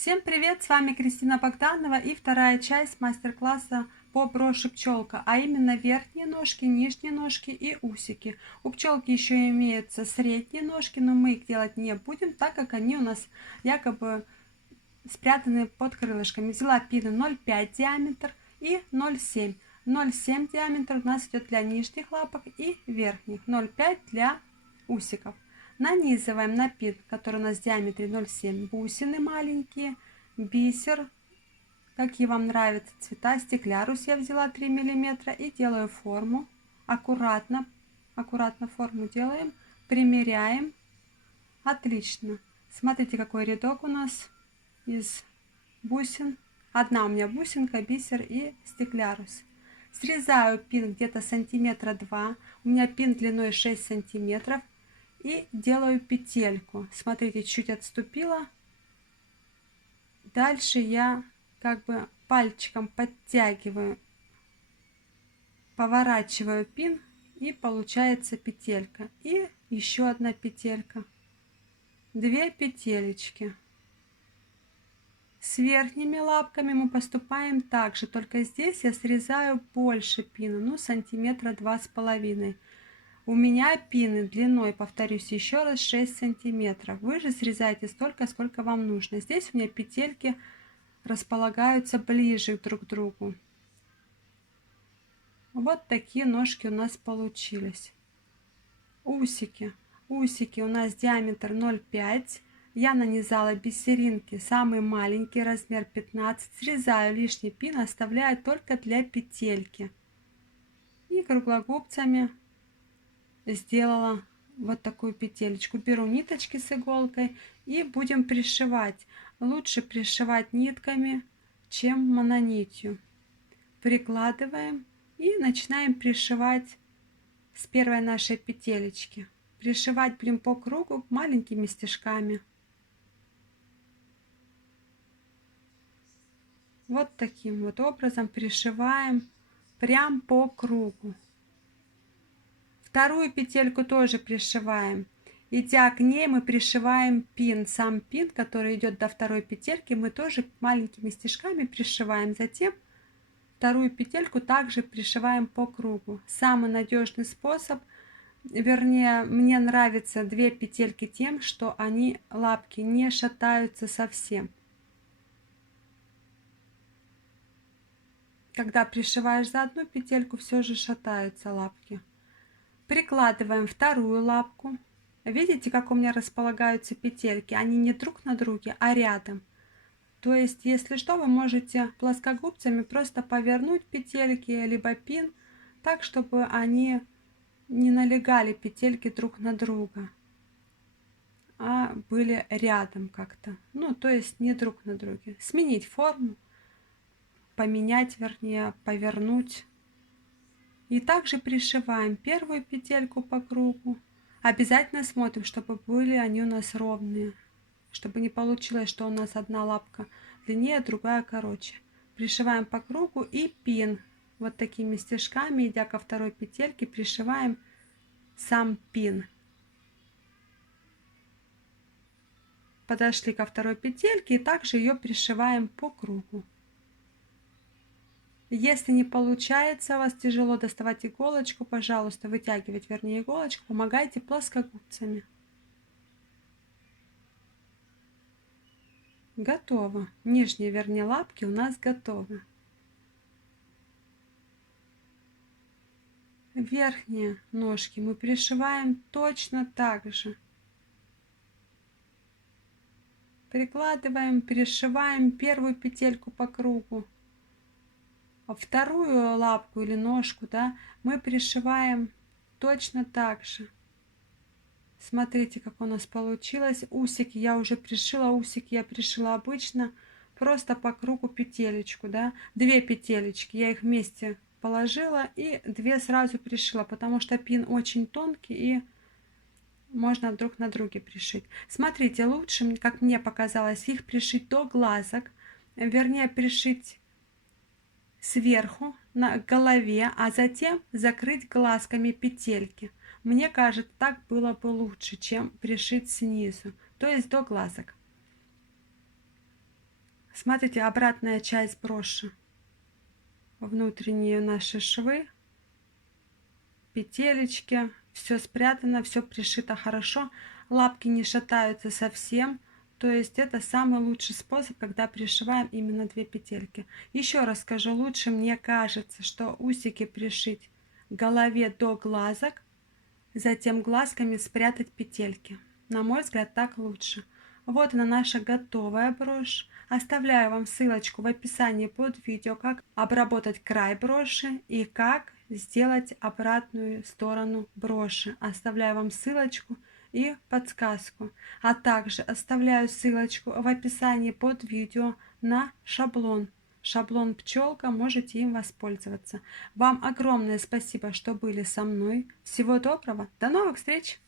Всем привет! С вами Кристина Богданова и вторая часть мастер-класса по броши пчелка, а именно верхние ножки, нижние ножки и усики. У пчелки еще имеются средние ножки, но мы их делать не будем, так как они у нас якобы спрятаны под крылышками. Взяла пины 0,5 диаметр и 0,7. 0,7 диаметр у нас идет для нижних лапок и верхних, 0,5 для усиков. Нанизываем на пин, который у нас в диаметре 0,7, бусины маленькие, бисер, какие вам нравятся цвета, стеклярус я взяла 3 мм и делаю форму. Аккуратно форму делаем, примеряем. Отлично. Смотрите, какой рядок у нас из бусин. Одна у меня бусинка, бисер и стеклярус. Срезаю пин где-то сантиметра 2. У меня пин длиной 6 сантиметров. И делаю петельку. Смотрите, чуть отступила. Дальше я как бы пальчиком подтягиваю, поворачиваю пин, и получается петелька. И еще одна петелька. 2 петелечки. С верхними лапками мы поступаем так же, только здесь я срезаю больше пина, ну сантиметра 2,5. У меня пины длиной, повторюсь еще раз, 6 сантиметров. Вы же срезаете столько, сколько вам нужно. Здесь у меня петельки располагаются ближе друг к другу. Вот такие ножки у нас получились. Усики. Усики у нас диаметр 0,5. Я нанизала бисеринки, самый маленький размер 15. Срезаю лишний пин, оставляю только для петельки. И круглогубцами сделала вот такую петелечку. Беру ниточки с иголкой и будем пришивать. Лучше пришивать нитками, чем мононитью. Прикладываем и начинаем пришивать с первой нашей петелечки. Пришивать будем по кругу маленькими стежками. Вот таким вот образом пришиваем прям по кругу. Вторую петельку тоже пришиваем. Идя к ней, мы пришиваем пин. Сам пин, который идет до второй петельки, мы тоже маленькими стежками пришиваем. Затем вторую петельку также пришиваем по кругу. Самый надежный способ, вернее, мне нравятся 2 петельки тем, что они, лапки, не шатаются совсем. Когда пришиваешь за одну петельку, все же шатаются лапки. Прикладываем вторую лапку. Видите, как у меня располагаются петельки? Они не друг на друге, а рядом. То есть, если что, вы можете плоскогубцами просто повернуть петельки, либо пин, так, чтобы они не налегали петельки друг на друга, а были рядом как-то. Ну, то есть не друг на друге. Сменить форму, поменять, вернее, повернуть. И также пришиваем первую петельку по кругу. Обязательно смотрим, чтобы были они у нас ровные, чтобы не получилось, что у нас одна лапка длиннее, другая короче. Пришиваем по кругу и пин. Вот такими стежками, идя ко второй петельке, пришиваем сам пин. Подошли ко второй петельке и также ее пришиваем по кругу. Если не получается, у вас тяжело доставать иголочку, пожалуйста, вытягивать, вернее, иголочку, помогайте плоскогубцами. Готово. Нижние, вернее, лапки у нас готовы. Верхние ножки мы пришиваем точно так же. Прикладываем, пришиваем первую петельку по кругу. Вторую лапку или ножку, да, мы пришиваем точно так же. Смотрите, как у нас получилось. Усики я уже пришила. Усики я пришила обычно просто по кругу петелечку, да. 2 петелечки. Я их вместе положила и 2 сразу пришила, потому что пин очень тонкий и можно друг на друге пришить. Смотрите, лучше, как мне показалось, их пришить до глазок, вернее пришить сверху на голове, а затем закрыть глазками петельки. Мне кажется, так было бы лучше, чем пришить снизу, то есть до глазок. Смотрите, обратная часть броши. Внутренние наши швы, петелечки, все спрятано, все пришито хорошо, лапки не шатаются совсем. То есть это самый лучший способ, когда пришиваем именно 2 петельки. Еще раз скажу, лучше мне кажется, что усики пришить к голове до глазок, затем глазками спрятать петельки. На мой взгляд, так лучше. Вот она, наша готовая брошь. Оставляю вам ссылочку в описании под видео, как обработать край броши и как сделать обратную сторону броши. Оставляю вам ссылочку и подсказку. А также оставляю ссылочку в описании под видео на шаблон. Шаблон пчелка, можете им воспользоваться. Вам огромное спасибо, что были со мной. Всего доброго, до новых встреч!